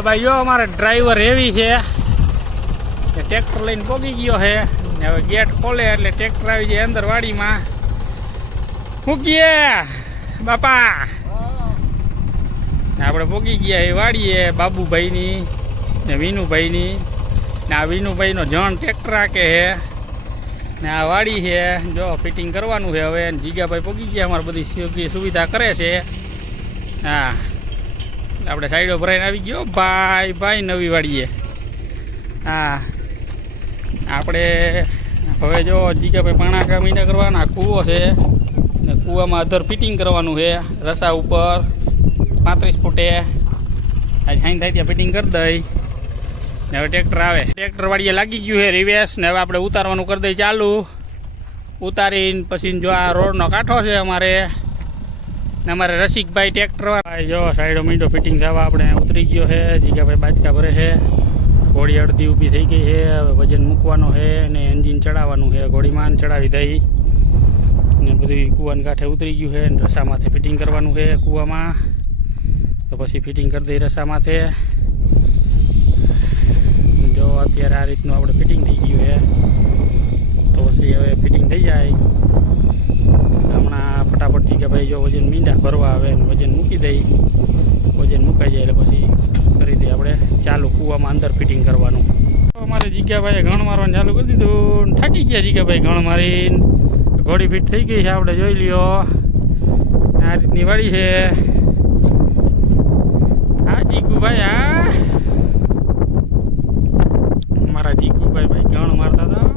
ભાઈ, જો અમારે ડ્રાઈવર એવી છે કે ટ્રેક્ટર લઈને પોગી ગયો છે. ને હવે ગેટ ખોલે એટલે ટ્રેક્ટર આવી જાય અંદર વાડીમાં. મૂકીએ બાપા. આપણે પોગી ગયા એ વાડીએ, બાબુભાઈની ને વિનુભાઈની. ને આ વિનુભાઈનો જણ ટ્રેક્ટર કે છે. ને આ વાડી છે. જો ફિટિંગ કરવાનું છે હવે. જીગાભાઈ પોગી ગયા, અમારે બધી સુવિધા કરે છે. હા. આપણે સાઈડો ભરાઈને આવી ગયો. ભાઈ ભાઈ, નવી વાડીએ. હા. આપણે હવે જો જીગાભાઈ પાણાકા મહિના કરવાના, કૂવો છે. ને કૂવામાં અધર ફિટિંગ કરવાનું છે, રસા ઉપર, પાંત્રીસ ફૂટે. હાઈન થાય ત્યાં ફિટિંગ કરી દઈ. ને હવે ટ્રેક્ટર આવે. ટ્રેક્ટર વાળીએ લાગી ગયું છે રિવેસ ને હવે આપણે ઉતારવાનું કરી દઈ ચાલુ. ઉતારીને પછી જો આ રોડનો કાંઠો છે અમારે ને અમારે રસિકભાઈ ટ્રેક્ટર વાળા. જો સાઈડો મીંડો ફિટિંગ થવા આપણે ઉતરી ગયો છે. જીગાભાઈ બાજકા ભરે છે. ઘોડી અડધી ઊભી થઈ ગઈ છે. હવે વજન મૂકવાનો છે ને એન્જિન ચડાવવાનું છે. ઘોડીમાં ચડાવી દઈ. ને બધું કૂવાના કાંઠે ઉતરી ગયું છે ને માથે ફિટિંગ કરવાનું છે કૂવામાં. તો પછી ફિટિંગ કરી દઈ રસા માથે જો અત્યારે આ રીતનું આપણે ફિટિંગ થઈ ગયું છે. તો પછી હવે ફિટિંગ થઈ જાય હમણાં ફટાફટ કે ભાઈ જો વજન મીંડા ભરવા આવે ને વજન મૂકી દઈ વજન મુકાઈ જાય એટલે પછી કરી દઈએ આપણે ચાલુ કૂવામાં અંદર ફિટિંગ કરવાનું. અમારે જીગાભાઈએ ઘણ મારવાનું ચાલુ કરી દીધું થાકી ગયા જીગાભાઈ ઘણ મારીને. ઘોડી ફિટ થઈ ગઈ છે, આપણે જોઈ લ્યો. આ રીતની વાડી છે. હા જીગુભાઈ હા અમારા જીગુભાઈ ભાઈ ઘણ મારતા હતા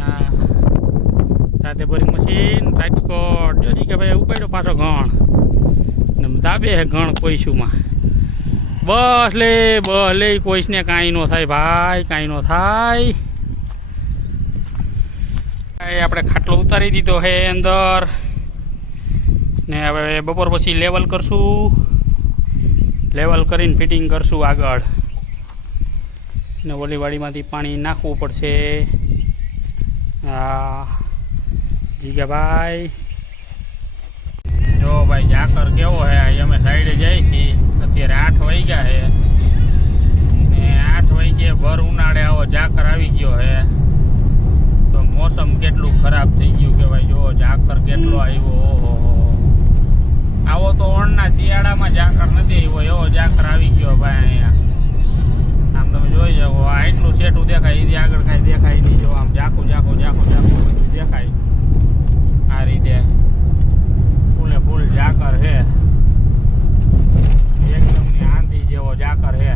હા સાથે બોરિંગ મશીન રાજકોટ. જો ભાઈ ઉપાડ્યો પાછો ઘણ ને દાબે હે ઘણ કોઈશુમાં બસ લે બસ લે કોઈશને કાંઈ ન થાય ભાઈ, કાંઈ ન થાય. આપણે ખાટલો ઉતારી દીધો હે અંદર. ને હવે બપોર પછી લેવલ કરશું. લેવલ કરીને ફિટિંગ કરશું આગળ. ને ઓલીવાડીમાંથી પાણી નાખવું પડશે. હા. જીગાભાઈ જો ભાઈ ઝાકર કેવો હે? અમે સાઈડે જઈ છીએ. અત્યારે આઠ વાગ્યા હે. ને આઠ વાગ્યે ભર ઉનાળે આવો ઝાકર આવી ગયો હે. તો મોસમ કેટલું ખરાબ થઈ ગયું કે ભાઈ, જો ઝાકર કેટલો આવ્યો, ઓહો આવો તો ઓણના શિયાળામાં ઝાકર નથી આવ્યો. એવો ઝાકર આવી ગયો ભાઈ અહીંયા. આમ તમે જોઈ જાઓ આ એટલું સેટું દેખાય એથી આગળ કાંઈ દેખાય નહીં જો આમ ઝાકું ઝાકું ઝાકું ઝાકું બધું દેખાય આ રીતે ફૂલે ફૂલ ઝાકર છે એકદમની આંધી જેવો ઝાકર છે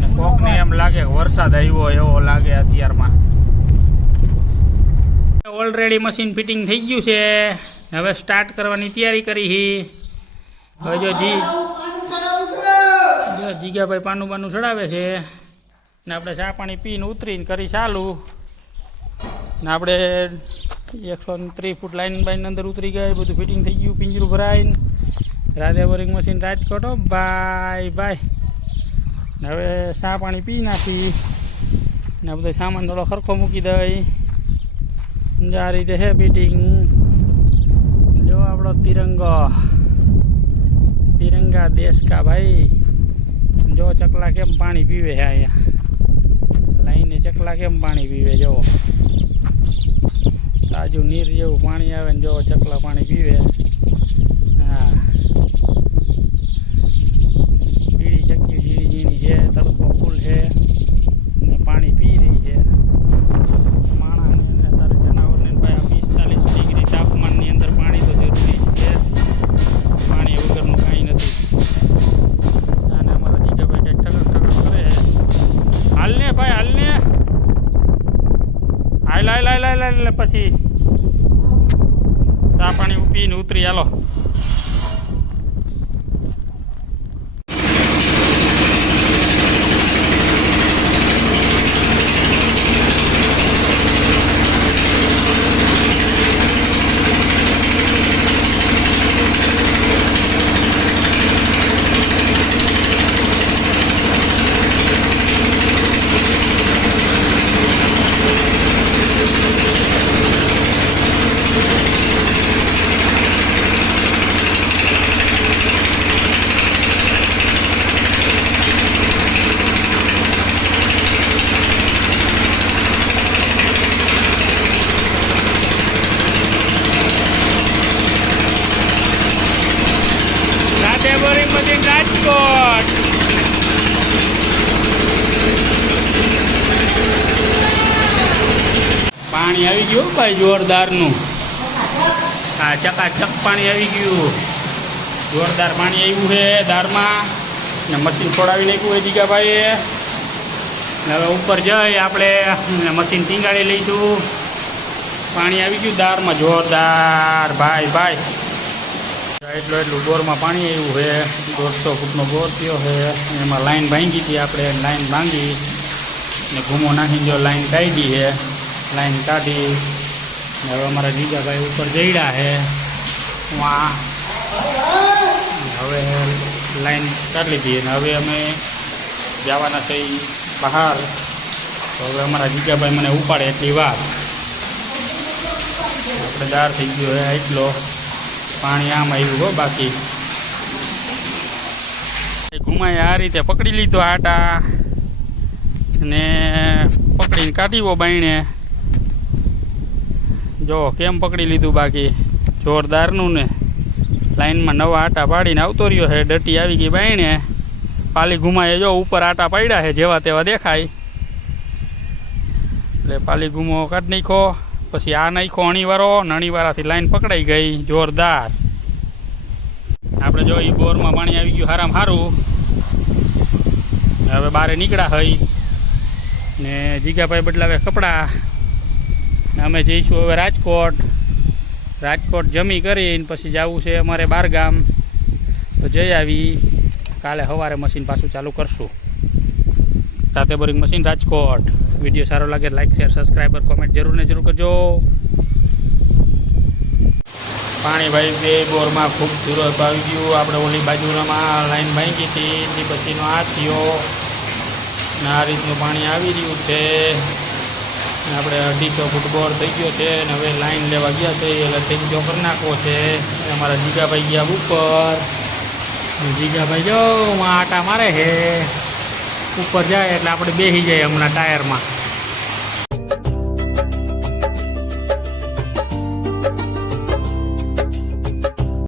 ને કોકને એમ લાગે કે વરસાદ આવ્યો એવો લાગે અત્યારમાં. ઓલરેડી મશીન ફિટિંગ થઈ ગયું છે. હવે સ્ટાર્ટ કરવાની તૈયારી કરી હી. હવે જો જી જો જીગાભાઈ પાનું બાનું ચડાવે છે. ને આપણે ચા પાણી પીને ઉતરીને કરી ચાલુ. ને આપણે એકસો ત્રીસ ફૂટ લાઈન બાઈન અંદર ઉતરી ગઈ બધું ફિટિંગ થઈ ગયું, પિંજરું ભરાઈને. Radhe boring machine Rajkot bye bye ને હવે ચા પાણી પી નાખી ને બધો સામાન થોડો ખરખો મૂકી દઈ. આ રીતે હે ફિટિંગ. જો આપણો તિરંગો. તિરંગા દેશ કા ભાઈ. જો ચકલા કેમ પાણી પીવે છે અહીંયા? લાઈને ચકલા કેમ પાણી પીવે, જો? તાજું નીર જેવું પાણી આવે ને જો ચકલા પાણી પીવે. હા. પીળી ચક્કી પછી ચા પાણી પીને ઉતરી હાલો આવી ગયું ભાઈ જોરદારનું? હા, ચકાચક પાણી આવી ગયું. જોરદાર પાણી આવ્યું છે દારમાં ને મશીન છોડાવી નાખ્યું છે જીગાભાઈએ હવે ઉપર જઈ આપણે મશીન ટીંગાડી લઈશું. પાણી આવી ગયું દારમાં જોરદાર. ભાઈ ભાઈ. એટલું એટલું બોરમાં પાણી આવ્યું છે. દોઢસો ફૂટનો બોર થયો છે. એમાં લાઈન ભાંગી હતી આપણે, લાઈન ભાંગી. ને ઘૂમો નાખીને જો લાઈન કાઢી છે. લાઈન કાઢી. હવે અમારા જીજાભાઈ ઉપર જઈડા છે વાં હવે લાઈન કાઢી લીધી અને હવે અમે જવાના છે બહાર. તો હવે અમારા જીજાભાઈ મને ઉપાડે એટલી વાર. આપણે દાર થઈ ગયો છે એટલો પાણી આમ આવ્યું હો બાકી. ઘુમાય આ રીતે પકડી લીધો આટા. ને પકડીને કાઢીવો બાયણે. જો, કેમ પકડી લીધું બાકી? જોરદારનું ને. લાઈનમાં નવા આટા પાડીને આવતો રહ્યો છે ડટી આવી ગઈ બાયણે. પાલી ઘુમાએ જો, ઉપર આટા પાડ્યા છે જેવા તેવા દેખાય. એટલે પાલી ઘુમો કાઢ નાખો પછી આ નાખ્યો અણીવારો નણીવાળાથી લાઈન પકડાઈ ગઈ, જોરદાર. આપણે જો એ બોરમાં પાણી આવી ગયું હારામ સારું હવે બારે નીકળ્યા હોય ને જીગાભાઈ બદલાવે કપડાં. અમે જઈશું હવે રાજકોટ. રાજકોટ જમી કરીને પછી જવું છે અમારે બારગામ. તો જઈ આવી. કાલે સવારે મશીન પાછું ચાલુ કરશું. સાથે બોરિંગ મશીન રાજકોટ. વીડિયો સારો લાગે લાઇક શેર સબસ્ક્રાઈબર કોમેન્ટ જરૂર ને જરૂર કરજો. પાણી ભાઈ બે બોરમાં ખૂબ સુરત ભાવી ગયું. આપણે ઓલી બાજુમાં લાઈન ભાંગી હતી. તે પછીનો આ થયો. આ રીતનું પાણી આવી રહ્યું છે. આપણે અઢીસો ફૂટ બોર થઈ ગયો છે ને હવે લાઈન લેવા ગયા છે, એટલે ટેન્જો કરી નાખવો છે. અમારા જીગાભાઈ ગયા ઉપર. જીગાભાઈ જો આટા મારે છે. ઉપર જાય એટલે આપણે બેસી જાય હમણાં ટાયરમાં.